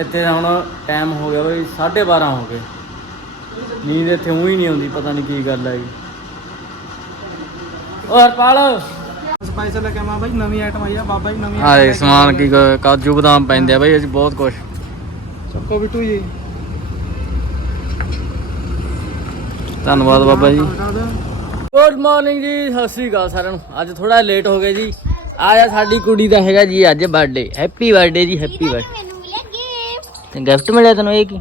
ਇੱਥੇ ਹੁਣ ਟਾਈਮ ਹੋ ਗਿਆ ਬਈ 12:30 ਹੋ ਗਏ। ਨੀਂਦ ਇੱਥੇ ਉਹੀ ਨਹੀਂ ਆਉਂਦੀ ਪਤਾ ਨਹੀਂ ਕੀ ਗੱਲ ਹੈ ਓ ਹਰਪਾਲ! ਸਪਾਈਸ ਲੈ ਕੇ ਆਵਾਂ ਬਾਈ ਨਵੀਂ ਆਈਟਮ ਆਈ ਆ ਬਾਬਾ ਜੀ ਨਵੀਂ ਆਏ ਸਮਾਨ ਕੀ ਕ- ਕਾਜੂ ਬਦਾਮ ਪੈਂਦੇ ਆ ਬਈ ਅਸੀਂ ਬਹੁਤ ਕੁਝ ਚੱਕੋ ਬਿੱਟੂ ਜੀ ਧੰਨਵਾਦ ਬਾਬਾ ਜੀ। ਗੁੱਡ ਮਾਰਨਿੰਗ ਜੀ ਸਤਿ ਸ੍ਰੀ ਅਕਾਲ ਸਾਰਿਆਂ ਨੂੰ। ਅੱਜ ਥੋੜਾ ਲੇਟ ਹੋ ਗਏ ਜੀ। ਆਇਆ ਸਾਡੀ ਕੁੜੀ ਦਾ ਹੈਗਾ ਜੀ ਅੱਜ ਬਰਥਡੇ ਹੈਪੀ ਬਰਥਡੇ ਜੀ ਹੈਪੀ ਬਰਥਡੇ ਤੇ ਗਿਫਟ ਮਿਲਿਆ ਤੈਨੂੰ ਇਹ ਕੀ?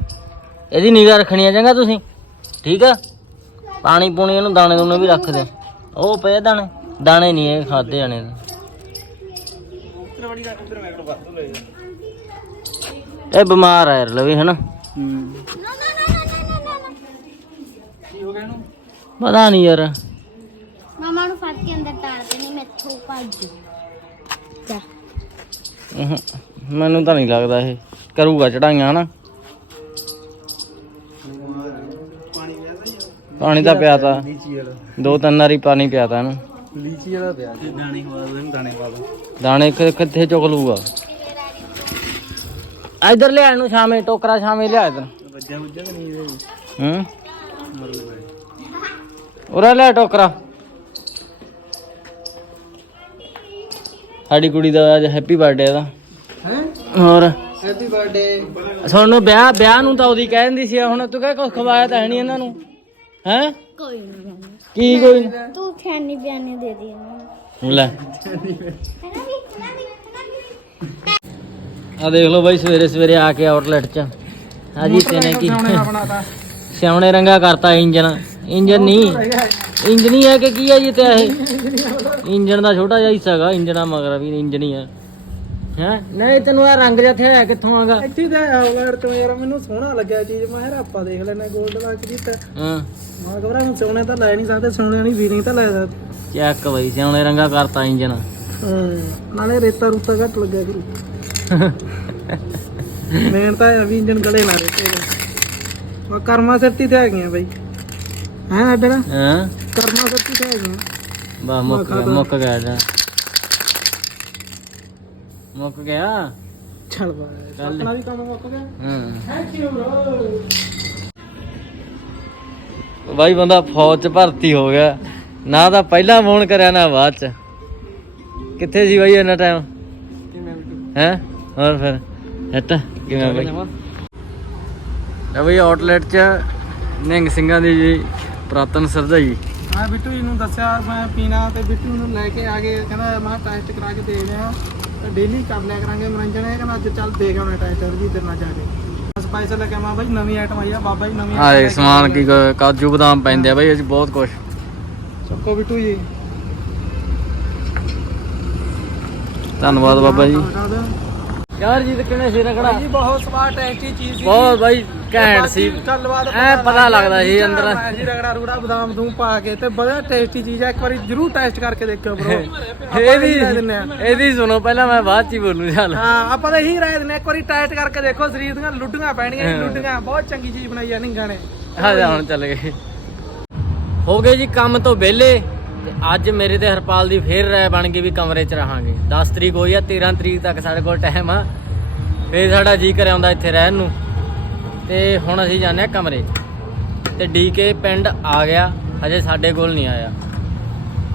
ਇਹਦੀ ਨਿਗਾਹ ਰੱਖਣੀ ਆ ਚੰਗਾ ਤੁਸੀਂ। ਠੀਕ ਆ? ਪਾਣੀ ਪੂਣੀ ਇਹਨੂੰ ਦਾਣੇ ਦੋਨੇ ਵੀ ਰੱਖ ਦਿਓ ਉਹ ਪਏ ਦਾਣੇ। ਦਾਣੇ ਨਹੀਂ ਇਹ ਖਾਦੇ ਜਾਣੇ। ਇਹ ਬਿਮਾਰ ਆ ਯਾਰ ਹਨਾ। ਪਤਾ ਨਹੀਂ ਯਾਰ। ਮਾਮਾ ਨੂੰ ਫੜ ਕੇ ਅੰਦਰ ਤਾਰ ਦੇਣੀ ਮੈਥੋਂ ਭੱਜ ਅਹੰ, ਮੈਨੂੰ ਤਾਂ ਨਹੀਂ ਲੱਗਦਾ ਇਹ। ਕਰੂਗਾ ਚੜਾਈਆਂ ਹਨਾ? ਪਾਣੀ ਪਿਆ ਸਹੀ ਪਾਣੀ ਤਾਂ। ਪਿਆਤਾ ਲੀਚੀ ਵਾਲਾ ਦੋ ਤਿੰਨ ਵਾਰੀ ਪਾਣੀ ਪਿਆਤਾ ਇਹਨੂੰ। ਲੀਚੀ ਵਾਲਾ ਪਿਆ ਦਾਣੇ ਖਵਾ ਦੋ ਦਾਣੇ ਪਾ ਦੋ। ਦਾਣੇ ਕਿ- ਕਿੱਥੇ ਚੁੱਕ ਲੂਗਾ ਇਧਰ ਲਿਆ ਇਹਨੂੰ ਸ਼ਾਮੇ ਟੋਕਰਾ ਸ਼ਾਮੇ ਲਿਆ ਇਧਰ। ਵੱਜਾ ਵੱਜਾ ਕਿ ਨਹੀਂ ਹੂੰ? ਉਰਾ ਲੈ ਟੋਕਰਾ। ਸਾਡੀ ਕੁੜੀ ਦਾ ਅੱਜ ਹੈਪੀ ਬਰਥਡੇ ਇਹਦਾ ਹੈ? ਹੋਰ? ਹੈਪੀ ਬਰਥਡੇ ਤੁਹਾਨੂੰ ਵਿਆਹ ਵਿਆਹ ਨੂੰ ਤਾਂ ਉਹਦੀ ਕਹਿ ਦਿੰਦੀ ਸੀ ਹੁਣ ਤੂੰ ਕਹਿ ਕੁਝ ਖਵਾਇਆ ਤਾਂ ਹੈ ਨਹੀਂ ਇਹਨਾਂ ਨੂੰ। ਹੈ? ਕੋਈ ਨਹੀਂ ਕੀ ਕੋਈ? ਨੀ? ਤੂੰ ਖਿਆਨੀ ਬਿਆਨੀ ਦੇ ਦੇ ਇਹਨੂੰ ਲੈ। ਆ ਦੇਖ ਲਓ ਬਾਈ ਸਵੇਰੇ ਸਵੇਰੇ ਆ ਕੇ ਆਊਟਲੈਟ ਚ। ਆ ਜੀ ਤੇਨੇ ਕੀ ਸਿਆਉਣੇ ਰੰਗਾ ਕਰਤਾ ਇੰਜਨ। ਇੰਜਨ ਨਹੀਂ ਇੰਜਨ ਹੀ ਹੈ ਕਿ ਕੀ ਹੈ ਜੀ ਤੇ ਇਹ? ਇੰਜਨ ਦਾ ਛੋਟਾ ਜਿਹਾ ਹਿੱਸਾ ਹੈਗਾ ਇੰਜਨ ਆ ਮਗਰ ਵੀ ਇੰਜਨ ਹੀ ਹੈ? ਹੈ ਨਹੀਂ ਤੈਨੂੰ ਆ ਰੰਗ ਜਿਹਾ ਥਿਆ ਕਿੱਥੋਂ ਆਗਾ? ਇੱਥੇ ਤਾਂ ਆਵਲਰ ਤੋਂ ਯਾਰ ਮੈਨੂੰ ਸੋਹਣਾ ਲੱਗਿਆ ਚੀਜ਼। ਮੈਂ ਯਾਰ ਆਪਾਂ ਦੇਖ ਲੈਣਾ 골ਡ ਦਾ ਕੀਤਾ ਹਾਂ। ਮੈਂ ਕਹਰਾ ਹੁਣ ਸੋਨੇ ਤਾਂ ਲੈ ਨਹੀਂ ਸਕਦੇ ਸੋਨੇ ਵਾਲੀ ਫੀਲਿੰਗ ਤਾਂ ਲੈ ਸਕਦੇ। ਚੱਕ ਬਈ ਸਿਆਉਣੇ ਰੰਗਾ ਕਰਤਾ ਇੰਜਨ ਹਾਂ ਨਾਲੇ ਰੇਤਾ ਰੂਤਾ ਘੱਟ ਲੱਗਿਆ ਕਰੂ। ਮੇਨ ਤਾਂ ਇਹ ਵੀ ਇੰਜਨ ਗਲੇ ਨਾ ਰੇਤੇ। ਮੈਂ ਕਰਮਾ ਸਿਰਤੀ ਤੇ ਆ ਗਈਆਂ ਬਾਈ। ਹਾਂ ਅੱਡੜਾ ਹਾਂ। ਸਿਰਤੀ ਤੇ ਆ ਗਈਆਂ ਬਾ ਮੁੱਕ ਗਿਆ ਮੁੱਕ ਗਿਆ ਜਾ। ਮੁੱਕ ਗਿਆ? ਚੱਲ ਬਾਈ ਆਪਣਾ ਵੀ ਕੰਮ ਮੁੱਕ ਗਿਆ। ਹਾਂ। ਥੈਂਕ ਯੂ ਬ్రో ਬਾਈ ਬੰਦਾ ਫੌਜ ਚ ਭਰਤੀ ਹੋ ਗਿਆ। ਨਾ ਤਾਂ ਪਹਿਲਾਂ ਫੋਨ ਕਰਿਆ ਨਾ ਬਾਅਦ ਚ। ਕਿੱਥੇ ਸੀ ਬਾਈ ਇੰਨਾ ਟਾਈਮ ਹੈ? ਹੋਰ ਫਿਰ ਹਟ। ਕਿਵੇਂ ਬਾਈ? ਇਹ ਬਈ ਆਊਟਲੈਟ ਚ ਨਿੰਗ ਸਿੰਘਾਂ ਦੀ ਜੀ ਪ੍ਰਾਤਨ ਸਰਦਾਈ ਮੈਂ ਬਿੱਟੂ ਜੀ ਨੂੰ ਦੱਸਿਆ ਮੈਂ ਪੀਣਾ ਤੇ ਬਿੱਟੂ ਨੂੰ ਲੈ ਕੇ ਆ ਗਏ। ਕਹਿੰਦਾ ਮੈਂ ਟੈਸਟ ਕਰਾ ਕੇ ਦੇ ਲਿਆ। ਤੇ ਡੇਲੀ ਕਰ ਲਿਆ ਕਰਾਂਗੇ ਮਨੋਰੰਜਨ। ਇਹ ਕਹਿੰਦਾ ਅੱਜ ਚੱਲ ਦੇਖ ਆਉਣਾ ਟੈਸਟ ਵੀ ਤੇਰੇ ਨਾਲ ਜਾ ਕੇ। ਸਪਾਈਸ ਲੈ ਕੇ ਆਵਾਂ ਬਾਈ ਨਵੀਂ ਆਈਟਮ ਆਈ ਆ ਬਾਬਾ ਜੀ ਨਵੀਂ ਆਏ ਸਮਾਨ ਕੀ ਕਾਜੂ ਬਦਾਮ ਪੈਂਦੇ ਆ ਬਈ ਅਸੀਂ ਬਹੁਤ ਕੁਝ ਚੱਕੋ ਬਿੱਟੂ ਜੀ। ਧੰਨਵਾਦ ਬਾਬਾ ਜੀ। ਯਾਰ ਜੀ ਤੇ ਕਿਹਨੇ ਸੀ ਰਗੜਾ? ਜੀ ਬਹੁਤ ਸਵਾਦ ਟੈਸਟੀ ਚੀਜ਼ ਸੀ। ਬਹੁਤ ਬਾਈ ਘੈਂਟ ਸੀ। ਗੱਲਬਾਤ ਐ ਪਤਾ ਲੱਗਦਾ ਸੀ ਅੰਦਰ। ਜੀ ਰਗੜਾ ਰੂੜਾ ਬਦਾਮ ਦੂੰ ਪਾ ਕੇ ਤੇ ਬੜਾ ਟੇਸਟੀ ਚੀਜ਼ ਹੈ ਇੱਕ ਵਾਰੀ ਜਰੂਰ ਟੈਸਟ ਕਰਕੇ ਦੇਖਿਓ ਬ్రో ਇਹਦੀ ਇਹਦੀ ਸੁਣੋ ਪਹਿਲਾਂ ਮੈਂ ਬਾਅਦ ਚ ਹੀ ਬੋਲੂ ਚੱਲ। ਹਾਂ ਆਪਾਂ ਤਾਂ ਇਹੀ ਰਾਏ ਹਾਂ, ਇੱਕ ਵਾਰੀ ਟੈਸਟ ਕਰਕੇ ਦੇਖੋ ਸਰੀਰ ਦੀਆਂ ਲੁੱਡੀਆਂ ਪੈਣੀਆਂ ਲੁੱਡੀਆਂ। ਬਹੁਤ ਚੰਗੀ ਚੀਜ਼ ਬਣਾਈ ਆ ਨਿੰਗਾ ਨੇ। ਜਾ ਹੁਣ ਚੱਲ ਗਏ। ਹੋ ਗਏ ਜੀ ਕੰਮ ਤੋਂ ਵਿਹਲੇ। ਤੇ ਅੱਜ ਮੇਰੇ ਤੇ ਹਰਪਾਲ ਦੀ ਫੇਰ ਰਾਇ ਬਣ ਗਈ ਵੀ ਕਮਰੇ 'ਚ ਰਹਾਂਗੇ। 10 ਤਰੀਕ ਹੋਈ ਆ 13 ਤਰੀਕ ਤੱਕ ਸਾਡੇ ਕੋਲ ਟਾਈਮ ਆ। ਫੇਰ ਸਾਡਾ ਜੀ ਕਰ ਆਉਂਦਾ ਇੱਥੇ ਰਹਿਣ ਨੂੰ। ਤੇ ਹੁਣ ਅਸੀਂ ਜਾਂਦੇ ਆ ਕਮਰੇ 'ਚ। ਤੇ ਡੀਕੇ ਪਿੰਡ ਆ ਗਿਆ, ਹਜੇ ਸਾਡੇ ਕੋਲ ਨਹੀਂ ਆਇਆ।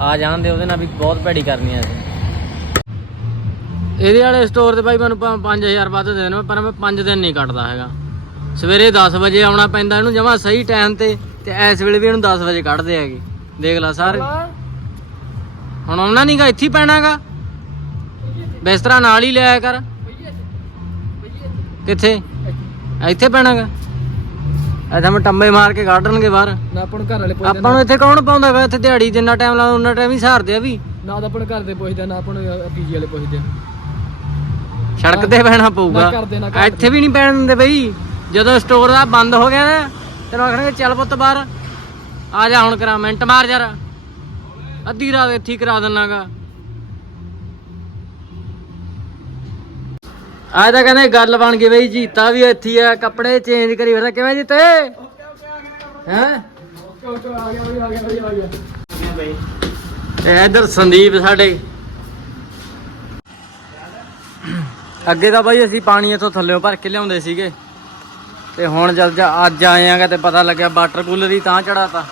ਆ ਜਾਣ ਦੇ ਉਹਦੇ ਨਾਲ ਵੀ ਬਹੁਤ ਭੈੜੀ ਕਰਨੀ ਆ ਅਸੀਂ। ਇਹਦੇ ਵਾਲੇ ਸਟੋਰ ਤੇ ਬਾਈ ਮੈਨੂੰ 5000 ਵੱਧ ਦੇ ਦੇਣ, ਪਰ ਮੈਂ 5 ਦਿਨ ਨਹੀਂ ਕੱਟਦਾ ਹੈਗਾ। ਸਵੇਰੇ 10 ਵਜੇ ਆਉਣਾ ਪੈਂਦਾ, ਇਹਨੂੰ ਜਮਾ ਸਹੀ ਟਾਈਮ ਤੇ ਤੇ ਇਸ ਵੇਲੇ ਵੀ ਇਹਨੂੰ 10 ਵਜੇ ਕੱਢਦੇ ਹੈਗੇ। ਦੇਖ ਲੈ ਸਾਰੇ। ਹੁਣ ਆਉਣਾ ਨਹੀਂਗਾ ਇੱਥੇ ਹੀ ਪੈਣਾਗਾ। ਬਿਸਤਰਾ ਨਾਲ ਹੀ ਲਿਆਇਆ ਕਰ। ਕਿੱਥੇ? ਇੱਥੇ ਪੈਣਾਗਾ। ਐਦਾਂ ਮੈਂ ਟੰਬੇ ਮਾਰ ਕੇ ਕੱਢਣਗੇ ਬਾਹਰ। ਨਾ ਆਪਾਂ ਨੂੰ ਘਰ ਵਾਲੇ ਆਪਾਂ ਨੂੰ ਇੱਥੇ ਕੌਣ ਪਾਉਂਦਾਗਾ ਇੱਥੇ ਦਿਹਾੜੀ ਜਿੰਨਾ ਟਾਈਮ ਲਾਉਂਦਾ ਉਹਨਾਂ ਟਾਈਮ ਹੀ ਸਹਾਰਦੇ ਆ ਵੀ। ਨਾ ਤਾਂ ਆਪਾਂ ਨੂੰ ਘਰ ਦੇ ਪੁੱਛਦੇ ਨਾ ਆਪਾਂ ਨੂੰ ਪੀਜੀ ਵਾਲੇ ਪੁੱਛਦੇ ਸੜਕ ਤੇ ਪੈਣਾ ਪਊਗਾ। ਇੱਥੇ ਵੀ ਨਹੀਂ ਪੈਣ ਦਿੰਦੇ ਬਈ। ਜਦੋਂ ਸਟੋਰ ਦਾ ਬੰਦ ਹੋ ਗਿਆ ਨਾ ਤੈਨੂੰ ਆਖਣਗੇ ਚੱਲ ਪੁੱਤ ਬਾਹਰ। ਆ ਜਾ ਹੁਣ ਕਰਾ ਮਿੰਟ ਮਾਰ ਯਾਰ ਅੱਧੀ ਰਾਤ ਇੱਥੇ ਹੀ ਕਰਾ ਦਿੰਨਾਗਾ। ਆ ਤਾਂ ਕਹਿੰਦੇ ਗੱਲ ਬਣ ਗਈ ਬਈ, ਜੀਤਾ ਵੀ ਇੱਥੇ ਆ, ਕੱਪੜੇ ਚੇਂਜ ਕਰੀ ਫਿਰ ਕਿਵੇਂ ਜੀਤੇ? ਹੈ? ਓਕੇ ਸੰਦੀਪ ਸਾਡੇ। ਅੱਗੇ ਤਾਂ ਬਾਈ ਅਸੀਂ ਪਾਣੀ ਇੱਥੋਂ ਥੱਲੇੋਂ ਭਰ ਕੇ ਲਿਆਉਂਦੇ ਸੀਗੇ। ਤੇ ਹੁਣ ਜਦ ਅੱਜ ਆਏ ਆਂਗਾ ਤੇ ਪਤਾ ਲੱਗਿਆ ਵਾਟਰ ਕੂਲਰ ਹੀ ਤਾਂ ਚੜਾਤਾ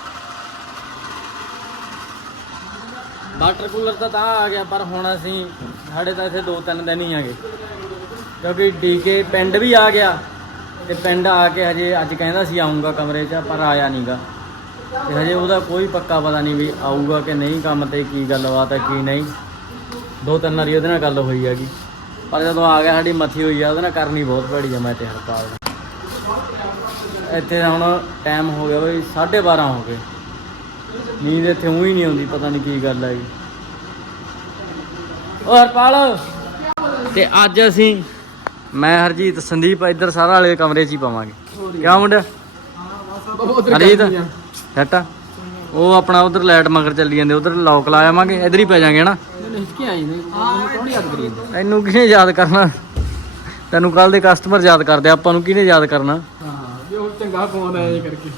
ਵਾਟਰ ਕੂਲਰ ਤਾਂ ਤਾਂ ਆ ਗਿਆ, ਪਰ ਹੁਣ ਅਸੀਂ ਸਾਡੇ ਤਾਂ ਇੱਥੇ ਦੋ ਤਿੰਨ ਦਿਨ ਹੀ ਆਗੇ। ਕਿਉਂਕਿ ਡੀਕੇ ਪਿੰਡ ਵੀ ਆ ਗਿਆ ਤੇ ਪਿੰਡ ਆ ਕੇ ਹਜੇ ਅੱਜ ਕਹਿੰਦਾ ਸੀ ਆਉਂਗਾ ਕਮਰੇ 'ਚ, ਪਰ ਆਇਆ ਨਹੀਂਗਾ ਤੇ ਹਜੇ ਉਹਦਾ ਕੋਈ ਪੱਕਾ ਪਤਾ ਨਹੀਂ ਵੀ ਆਊਗਾ ਕਿ ਨਹੀਂ, ਕੰਮ ਤੇ ਕੀ ਗੱਲਬਾਤ ਹੈ ਕੀ ਨਹੀਂ। ਦੋ ਤਿੰਨ ਵਾਰੀ ਉਹਦੇ ਨਾਲ ਗੱਲ ਹੋਈ ਹੈਗੀ। ਪਰ ਜਦੋਂ ਆ ਗਿਆ ਸਾਡੀ ਮੱਥੀ ਹੋਈ ਆ, ਉਹਦੇ ਨਾਲ ਕਰਨੀ ਬਹੁਤ ਭੈੜੀ ਆ ਮੈਂ ਤੇ ਹਰਪਾਲ। ਇੱਥੇ ਹੁਣ ਟਾਈਮ ਹੋ ਗਿਆ ਬਈ 12:30 ਹੋ ਗਏ। ਨੀਂਦ ਇੱਥੇ ਉਹੀ ਨਹੀਂ ਆਉਂਦੀ ਪਤਾ ਨਹੀਂ ਕੀ ਗੱਲ ਹੈਗੀ ਓ ਹਰਪਾਲ। ਤੇ ਅੱਜ ਅਸੀਂ ਮੈਂ ਹਰਜੀਤ ਸੰਦੀਪ ਇੱਧਰ ਸਾਰਾ ਵਾਲੇ ਕਮਰੇ 'ਚ ਹੀ ਪਾਵਾਂਗੇ। ਕਿਆ ਮੁੰਡਾ? ਹਰਜੀਤ ਸੈਟਾ ਉਹ ਆਪਣਾ ਉਧਰ ਲਾਈਟ ਮਗਰ ਚੱਲੀ ਜਾਂਦੇ ਉਧਰ ਲੌਕ ਲਾ ਆਵਾਂਗੇ ਇੱਧਰ ਹੀ ਪੈ ਜਾਾਂਗੇ ਹਨਾ? ਹਿਚਕੀ ਆਈ ਨੇ ਕੌਣ ਯਾਦ ਕਰੀ ਤੈਨੂੰ ਕਿਹਨੇ ਯਾਦ ਕਰਨਾ? ਤੈਨੂੰ ਕੱਲ ਦੇ ਕਸਟਮਰ ਯਾਦ ਕਰਦੇ ਆ, ਆਪਾਂ ਨੂੰ ਕਿਹਨੇ ਯਾਦ ਕਰਨਾ? ਹਾਂ ਵੀ ਉਹ ਚੰਗਾ ਫੋਨ ਆਇਆ ਕਰਕੇ।